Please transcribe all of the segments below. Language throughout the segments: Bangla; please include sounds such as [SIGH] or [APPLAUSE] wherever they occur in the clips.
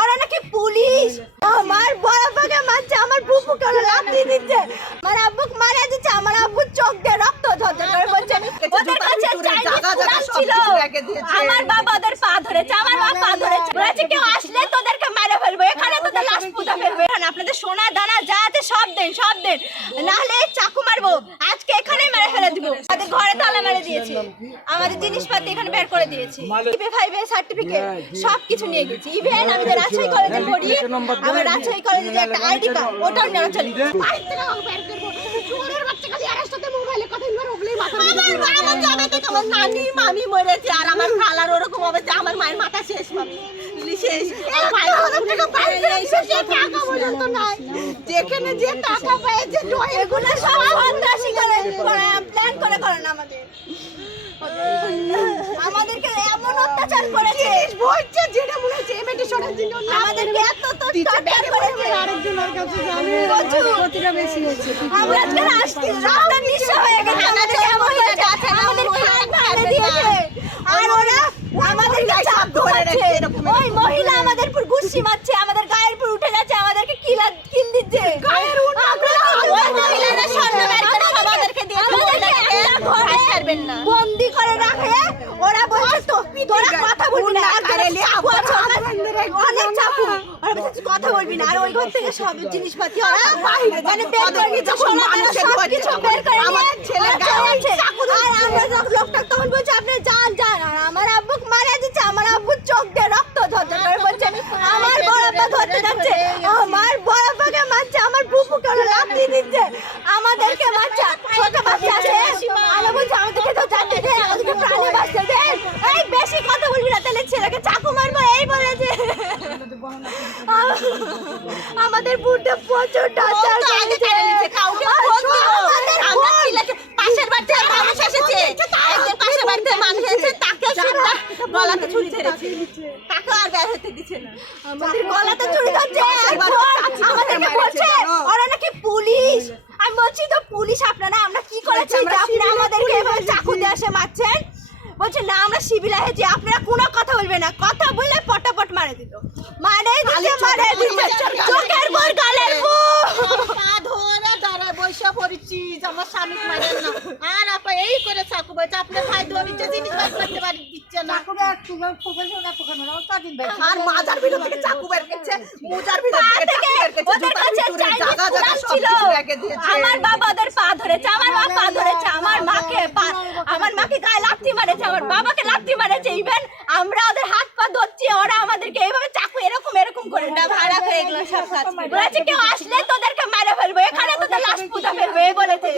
ওরা নাকি পুলিশ। আমার বড় আব্বাকে মারছে আমার বুবুকে ওরা লাথি দিচ্ছে? আমার আব্বুক মারা দিচ্ছে আমার আব্বুর চোখ দিয়ে রক্ত ঝরঝর করে বলছে ওদের কাছে ভিতরে চাইনিজ জাগা জাগা কুড়াল সব ছিল। কিছু রেখে দিয়েছে। আমার বাবা ওদের পা ধরেছে আমার মা পা ধরেছে। বলেছে কেউ আসলে তোদেরকে মেরে ফেলব এখানে তোদের লাশ পুঁতে ফেলব। আপনাদের সোনা দানা যা আছে সব দেন সব দেন। নাহলে চাকু মারবো আজকে এখানেই মেরে ফেলে দিব আমাদের ঘরে তালা মেরে দিয়েছে। আমাদের জিনিসপাতি এখানে বের করে দিয়েছে। ইপে ফাইভে সার্টিফিকেট সব কিছু নিয়ে গেছি। ইভেন আমি যে রাজশাহী কলেজে পড়ি আমার রাজশাহী কলেজে যে একটা আইডি কার্ড ওটাও নেওয়া চলে। আমার নানি মামি মরেছে আর আমার খালার ওরকম অবস্থা আমার মায়ের মাথা শেষ মামি শেষ। যেখানে যে টাকা পেয়েছে এগুলো সব সন্ত্রাসী করে করে করেন আমাদের। [LAUGHS] আমাদেরকে এমন অত্যাচার করেছে। যেটা মনে হচ্ছে এমএটি জন্য। আমাদেরকে এত তো টর্চার করেছে। আরেকজনের কাছে জানি। ক্ষতিটা বেশি হচ্ছে। আমরা আজকে রাস্তা রাস্তা নিঃস্ব হয়ে গেছে। আমাদের এমন হয়েছে? আমাদের খাট ভাঙে দিয়েছে আর ওরা আমাদেরকে চাপ ধরেছে ওই মহিলা আমাদের উপর গুষ্টি মারছে আমাদের গায়ের উপর উঠে যাচ্ছে আমাদেরকে কিলা কিল দিচ্ছে গায়ের আমরা ওই মহিলারা স্বর্ণ বের করে সব আমাদেরকে দিয়েছে আমাদেরকে একটা ঘরে ছাড়বেন না বন্দি করে রাখে ওরা বলছে তো তোরা কথা বলবি না একজনের চাকু আছে ওখানে, অনেক চাকু ওরা বলবি না? আর ওই ঘর থেকে সব জিনিসপাতি ওরা বাইরে মানে বের করে নিয়ে সোনা সব কিছু বের করে আমার ওরা গায়ে আর আমরা যখন লোকটা তখন বলছে আপনি যান যান। আর আমার আব্বুক মারা দিচ্ছে আমার আব্বুর চোখ দিয়ে রক্ত ঝরঝর করে বলছে আমার বড় আব্বা ধরতে যাচ্ছে। আমার বড় আব্বাকে মারছে আমার বুবুকে ওরা লাথি দিচ্ছে আমাদেরকে মারছে। ছোট বাচ্চা আছে আমরা বলছি আমাদেরকে তো জানতে দে আমাদেরকে প্রাণে বাঁচতে দে। এই বেশি কথা বলবি না তাহলে ছেলেকে চাকু মারবো এই বলেছে। [LAUGHS] আমাদের বুড়তে প্রচুর করেছে আমাদের বোন- পাশের বাড়ি থেকে মানুষ এসেছে। একজন পাশের বাড়ি থেকে মানুষ এসেছে তাকে গলাতে ছুরি ধরেছে তাকে আর বের হতে দিচ্ছে না। আমাদের গলাতে চুরি ধরছে। আমাদেরকে বলছে ওরা নাকি পুলিশ। আমি বলছি তো পুলিশ আপনারা আমরা কি করেছি যে আপনারা আমাদেরকে এভাবে চাকু দিয়ে এসে মারছেন? বলছে না আমরা সিভিল আছি। আপনারা কোনো কথা বলবেন না। কথা বললে পটাপট মারে দিত মারে দিতে মারে দিতে। চোখের পর গালের ধরে দাঁড়ায় বৈশা পড়েছি আমার স্বামী মারেন না। আর আপা এই করে চাকু বলছে আপনি ভাই ধরেছে জিনিস করতে পারি। আর মাজার ভিতর থেকে চাকু বের করছে মোজার ভিতর থেকে থেকে চাকু বের করছে ওদের জুতার কাছে ভিতরে চাইনিজ জাগা জাগা কুড়াল সব কিছু রেখে দিয়েছে। আমার বাবা ওদের পা ধরেছে আমার মা পা ধরেছে আমার মাকে আমার মাকে গায়ে লাথি মারেছে আমার বাবাকে লাথি মারেছে ইভেন আমরা ওদের হাত পা ধরছি ওরা আমাদেরকে এইভাবে চাকু এরকম এরকম করে এটা ভাড়া গেল সব কাজ বলেছে কেউ আসলে তোদেরকে মেরে ফেলব এখানে তোদের লাশ পুঁতে ফেলব এই বলেছে।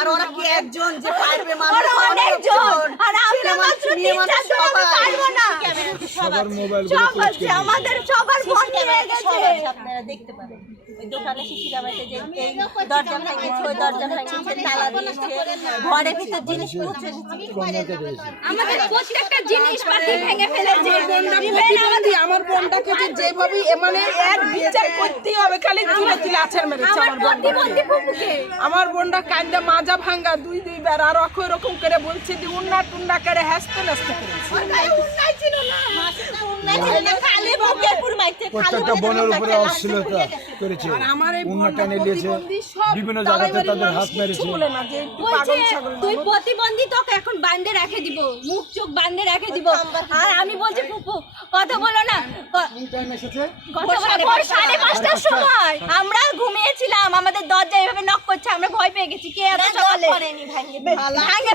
আর ওরা কি একজন যে পারবে মানুষ অনেকজন আর সবার মোবাইল আমাদের সবার ফোন নিয়ে গেছে আপনারা দেখতে পারেন ওই দোকানে শিশি জামাইতে যে এই দরজা ভেঙেছে ওই দরজা ভেঙেছে তালা দিয়েছে ঘরের ভিতর জিনিস পৌঁছে আমাদের প্রত্যেকটা জিনিসপাতি ভেঙে ফেলেছে। আমার বোনটাকে যে যেভাবে মানে এক বিচার করতেই হবে খালি তুলে তুলে আছাড় মেরেছে আমার বোনটা। আমার বোনটা কান্দা মাজা ভাঙ্গা দুই দুই বার আর অক্ষয় রকম করে বলছে যে উন্না টুন্না করে হাসতে নাচতে করেছে। খালি বুকের পুর খালি বোনের পুর উপরে অশ্লীলতা করেছে। আমার এই উন্না নিয়েছে বিভিন্ন জায়গাতে তাদের হাত মেরেছে। বলে না যে একটু বলছে তুই প্রতিবন্ধী তোকে এখন বান্ধে রেখে দিব মুখ চোখ বান্ধে রেখে দিব। আর আমি বলছি ফুফু কথা বলো না। ক- কথা বলো না। ভোর সাড়ে পাঁচটার সময়। আমরা ঘুমিয়েছিলাম আমাদের দরজা এভাবে নক করছে আমরা ভয় পেয়ে গেছি। কে এত সকালে? করেনি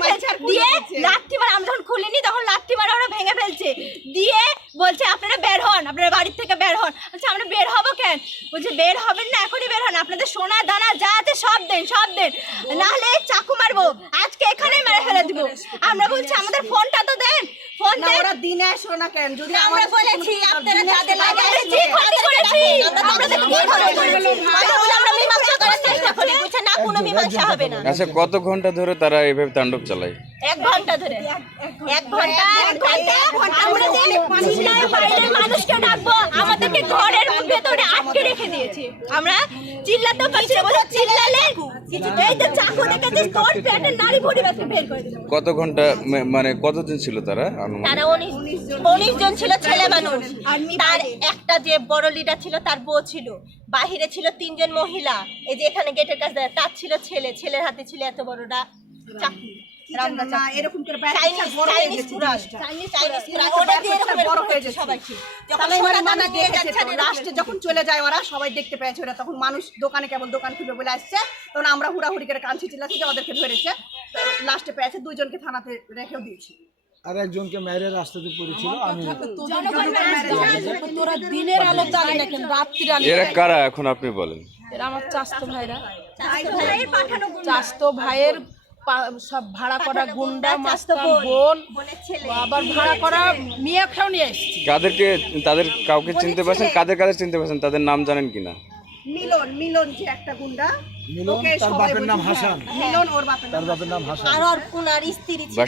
ফেলছে। দিয়ে লাত্তি মারা আমরা যখন খুলিনি তখন মারা ওরা ভেঙে ফেলছে। দিয়ে বলছে আপনারা বের হন আপনারা বাড়ির থেকে বের হন। বলছে আমরা বের হব কেন? বলছে বের হবেন না এখনই বের হন আপনাদের সোনা দানা যা আছে সব দেন সব দেন। নাহলে চাকু মারবো আজকে এখানেই মেরে ফেলে দিব। আমরা বলছি আমাদের ফোনটা তো দেন ফোন দেন। দিনে আসো না কেন? যদি আমরা বলেছি আপনারা যাদের লাগে আমরা কি ক্ষতি করেছি আমরা তো কি করেছি না কোনো মীমাংসা হবে না। আচ্ছা কত ঘণ্টা ধরে তারা এভাবে তাণ্ডব চালায়? এক ঘণ্টা ধরে। এক ঘণ্টা এক ঘণ্টা আমরা বাইরের মানুষকে ডাকবো আমাদেরকে ঘরের ভেতরে আটকে রেখে দিয়েছে। আমরা চিল্লাতেও পারছি না বলে চিল্লালে এই তো চাকু দেখেছিস তোর পেটের নাড়ি ভুড়ি বের বের করে দিল। কত ঘণ্টা মানে কতদিন ছিল তারা? তারা উনিশ উনিশ জন ছিল ছেলে মানুষ। আর তার একটা যে বড় লিডার ছিল তার বউ ছিল। বাহিরে ছিল তিনজন মহিলা। এই যে এখানে গেটের কাছে তার ছিল ছেলে। ছেলের হাতে ছিল এত বড়টা যখন চলে যায় ওরা সবাই দেখতে পেয়েছে ওরা তখন মানুষ দোকানে কেবল দোকান খুলে বলে আসছে। তখন আমরা হুড়াহুড়ি করে কানছি চিল্লাছি যে ওদেরকে ধরেছে। লাস্টে পেয়েছে দুইজনকে থানাতে রেখেও দিয়েছি। আর একজনকে রাস্তাতে পড়েছিল আমি তোরা দিনের আলো জ্বালি না কেন রাত্রির আলো এরা কারা এখন আপনি বলেন? এরা আমার চাস্তো ভাইরা। ভাইয়ের চাস্তো ভাইয়ের সব ভাড়া করা গুন্ডা মাস্তান বোন, আবার ভাড়া করা মেয়ে খেয়েও নিয়ে এসছি। কাদেরকে তাদের কাউকে চিনতে পারছেন? কাদের কাদের চিনতে পারছেন? তাদের নাম জানেন কিনা? মিলন মিলন যে একটা গুন্ডা। মিলন, তার বাপের নাম বলছে, হাসান। হ্যাঁ, মিলন ওর বাপের নাম হাসান। আর ওর কুনার স্ত্রী ছিল?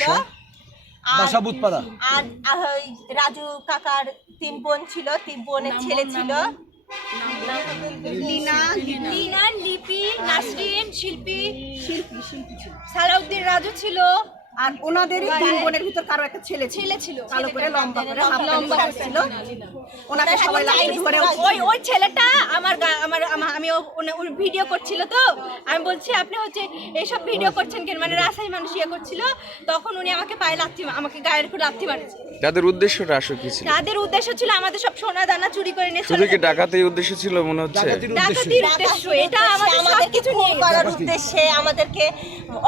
বাসা? আর- বুধপাড়া আর রাজু কাকার তিন বোন ছিল তিন বোনের ছেলে ছিল। লীনা লীনা লিপি নাসরিন শিল্পী। শিল্পী শিল্পী ছিল। সালাউদ্দিন রাজু ছিল। আর ওনাদেরই তিন বোনের ভিতর কারও একটা ছেলে ছেলে। ছিল কালো করে লম্বা করে লম্বা ছিল। ওনাকে সবাই লাইনে ধরে ওই ওই ছেলেটা আমার আমার আমি ওর ভিডিও করছিল তো। আমি বলছি আপনি হচ্ছে এইসব ভিডিও করছেন কেন? মানে রাজশাহী মানুষ ইয়ে করছিল। তখন উনি আমাকে পায়ে লাথি আমাকে গায়ের উপর লাথি মারেছে। তাদের উদ্দেশ্যটা আসলে কি ছিল? তাদের উদ্দেশ্য ছিল আমাদের সব সোনা দানা চুরি করে নিয়ে শুধু কি। ডাকাতের উদ্দেশ্য ছিল মনে হচ্ছে? ডাকাতির উদ্দেশ্য। এটা আমাদের সব কিছু নিয়ে। করার উদ্দেশ্যে আমাদেরকে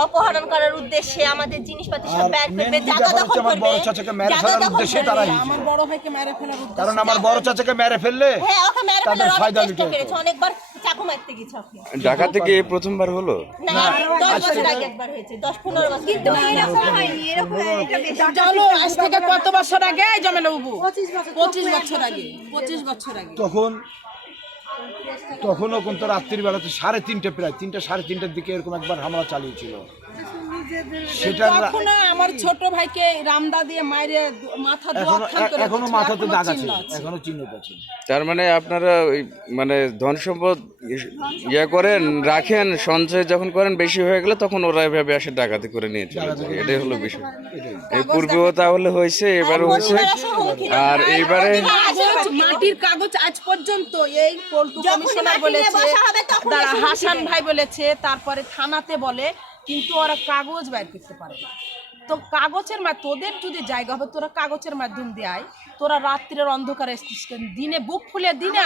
অপহরণ করার উদ্দেশ্যে আমাদের জিনিসপাতি সব আর করবে জায়গা দখল আমার বড় চাচাকে মেরে ফেলার উদ্দেশ্যে তারা আমার বড় ভাইকে মেরে ফেলার উদ্দেশ্য কারণ আমার বড় চাচাকে মেরে ফেললে হ্যাঁ ওকে মেরে তাদের ফেলার ফায়দা লুটে অনেকবার চাকু মারতে গেছে ওকে। ডাকাতি প্রথমবার হলো? না দশ বছর আগে একবার হয়েছে দশ পনেরো বছর কিন্তু এরকম হয়নি এরকম হয়নি, এটা বেশি। জানো আজ থেকে কত বছর আগে? জমেল বাবু পঁচিশ বছর আগে। পঁচিশ বছর আগে। তখন তখনও কিন্তু রাত্রির বেলাতে সাড়ে তিনটে প্রায় তিনটে সাড়ে তিনটের দিকে এরকম একবার হামলা চালিয়েছিল। সেটা তখন আমার ছোট ভাইকে রামদা দিয়ে মাইরে মাথা এখনও এখনও দিয়েছে, মাথাতে দাগ আছে। এখনও চিহ্নিত আছে। তার মানে আপনারা ওই মানে ধন সম্পদ ইয়ে করেন রাখেন সঞ্চয় যখন করেন বেশি হয়ে গেলে তখন ওরা এভাবে আসে ডাকাতি করে নিয়ে চলে যায়। এটাই হলো বিষয়। এই পূর্বেও তাহলে হয়েছে এবারও হয়েছে। আর এইবারে মাটির কাগজ আজ পর্যন্ত এই পল্টু কমিশনার বলেছে হাসান ভাই বলেছে তারপরে থানাতে বলে কিন্তু ওরা কাগজ বাইর করতে পারে না। তো কাগজের মা তোদের যদি জায়গা হবে তোরা কাগজের মাধ্যম দিয়ে তোরা রাত্রের অন্ধকারে কেন? দিনে বুক ফুলে দিনে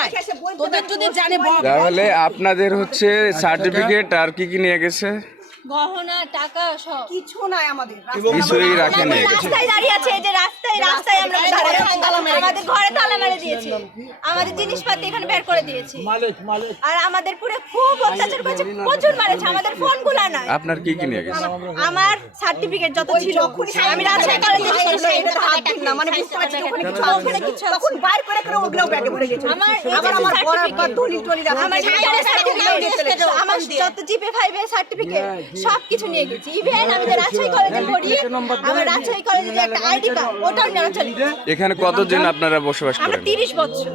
তোদের যদি জানে তাহলে আপনাদের হচ্ছে সার্টিফিকেট আর কি কি নিয়ে গেছে? গহনা টাকা সব। কিছু নাই আমাদের। কিছুই রাখেন। রাস্তায় দাঁড়িয়ে আছে এই যে রাস্তায় রাস্তায়। আমাদের ঘরে তালা মেরে দিয়েছে। আমাদের জিনিসপাতি এখানে বের করে দিয়েছে। মালিক মালিক। আর আমাদের পুরো খুব অত্যাচার করেছে প্রচুর মারেছে আমাদের ফোনগুলো নাই। আপনার কি কি নিয়ে গেছে? আমার সার্টিফিকেট যত ছিল আমি রাজশাহী কলেজে না, মানে বুঝতে পারছি ওখানে কিছু ওখানে কিছু তখন বাইর করে করে ওগুলোও ব্যাগে ভরে গেছে। আমার আমার দলিল টলিল আমার গেছে। আমার যত জিপে ফাইভে সার্টিফিকেট সব কিছু নিয়ে গেছি। ইভেন আমি যে রাজশাহী কলেজে পড়ি আমার রাজশাহী কলেজে যে একটা আইডি কার্ড ওটাও নেওয়া চলে এখানে কতজন আপনারা বসবাস করেন? তিরিশ বছর।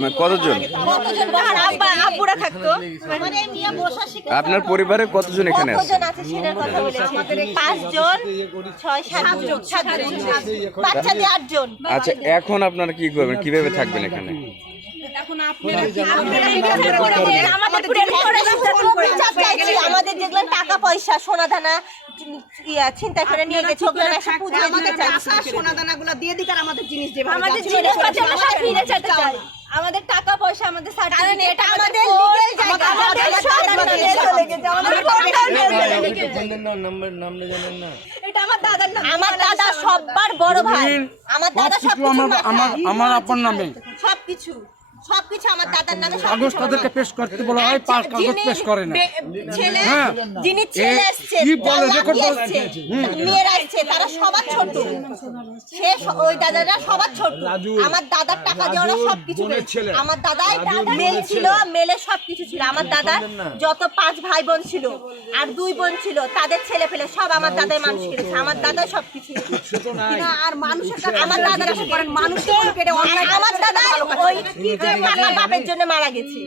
মানে কতজন? কতজন আর আব্বা আব্বুরা থাকতো। মানে মেয়ে বসা শিখে আপনার পরিবারে কতজন এখানে আছে? কতজন আছে সেটার কথা বলেছে। পাঁচজন ছয় সাতজন সাতজন বাচ্চা দিয়ে আটজন। আচ্ছা এখন আপনারা কি করবেন? কীভাবে থাকবেন এখানে? এখন আপনারা আমাদের পুরো বিচার চাইছি, আমাদের যেগুলো টাকা পয়সা সোনা দানা ছিনতাই করে নিয়ে গেছে। ওগুলো দিতে সোনা দানাগুলো দিয়ে আর আমাদের জিনিস যেভাবে আমাদের যাচ্ছিল, জিনিসপাতি আমরা সব ফিরে চাইতে চাই। আমাদের টাকা পয়সা আমাদের সার্টিফিকেট এটা আমাদের legal জায়গা, আমাদের সব আমাদের এটা আমার দাদার নাম। আমার দাদা সববার বড় ভাই। আমার দাদা সব আমার আমার আপার নামে। সব কিছু সবকিছু আমার দাদার নামে কাগজ তাদেরকে পেশ করতে বলা হয় পাঁচ কাগজ পেশ করে না। ছেলে হ্যাঁ। যিনি ছেলে এ- কি বলে, রেকর্ড মেয়েরা এসছে তারা সবার ছোট। সে ওই দাদারা সবার ছোট। আমার দাদার টাকা দিয়ে ওরা সবকিছু পেয়েছে। আমার দাদাই মেল ছিল মেলে সবকিছু ছিল। আমার দাদার যত পাঁচ ভাই বোন ছিল আর দুই বোন ছিল তাদের ছেলে পেলে সব আমার দাদাই মানুষ করেছে আমার দাদাই সবকিছু আর মানুষের আমার দাদারা করেন মানুষকে আমার দাদা ওই বাপের জন্য মারা গেছে।